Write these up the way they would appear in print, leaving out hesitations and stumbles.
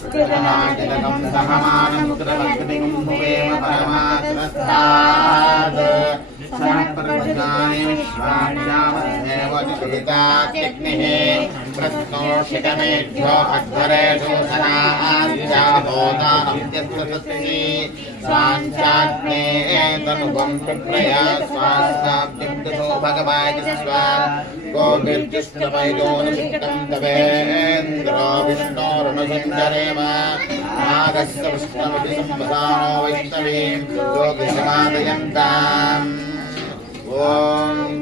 कृतनाजितकं सहमानमुद्रमग्निं भुवेम परमात्मस्तात् सनत्प्रजानि विश्वाण्यामदेवजुषिताग्निः प्रस्तोषितमेभ्यो अध्वरेषु सनाद्याहोदानव्यस्तसत्सि स्वाञ्चाग्ने तनुभं प्रया स्वास्ताभ्युक्तसो भगवाय स्वा गोभिर्जुष्टमयोनिषिक्तं तवेन्द्रो विष्णोरुणसुन्दरेम नागस्य विष्णुमपि संवसानो वैष्णवीं योगिसमादयन्ताम् ॐ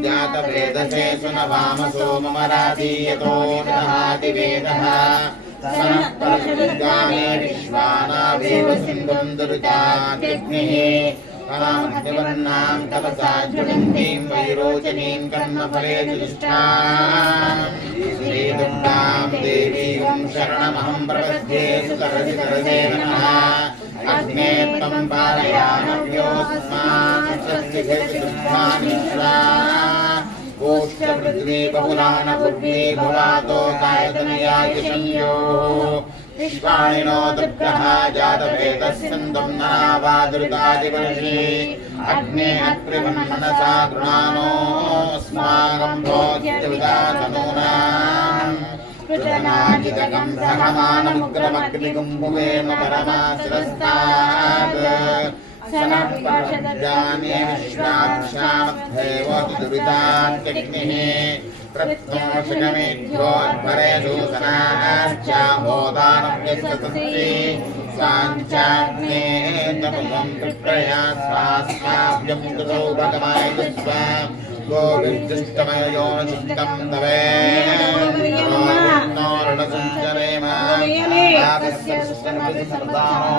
जातवेदसे सुनवामसो मम राधीयतो नहातिवेदः सनत्परशुद्गाने विश्वानावेव सिन्धुं दुर्गाग्निः अनामध्यवर्णां तपसा ज्वलन्तीं वैरोचनीं कर्मफले जुष्टां श्रीदुर्गां देवीं शरणमहं प्रपद्ये सुतरजितरजे नमः अग्ने त्वं पारयामभ्योऽस्मात् स्वस्तिभिर्दुःखानिश्रा गोष्ठपृथ्वी बहुलानपूर्वी भुवातो कायतनयाय संयोः विश्वाणिनो दुर्गः जातवेदः सन्तं नावा दुर्गादिवर्षि अग्ने अत्रिवन्मनसा गृणानोऽस्माकं भोज्यविदातनूनाम् कृतनाजितकं सहमानमुग्रमग्निगुं भुवेम परमाश्रस्तात् सनत्परशुद्गानि विश्वाक्षामद्धेव दुरिताग्निः प्रत्नोषकमेभ्यो अध्वरेषु सनाश्चाहोदानव्यस्तसत्सि स्वाञ्चाग्ने तनुभं प्रया स्वास्माभ्युक्तसो भगवाय स्वा गोभिर्जुष्टमयोनिषिक्तं तवेन्द्रो विष्णोरुणसुन्दरेम नागस्य विष्णुमपि संवसानो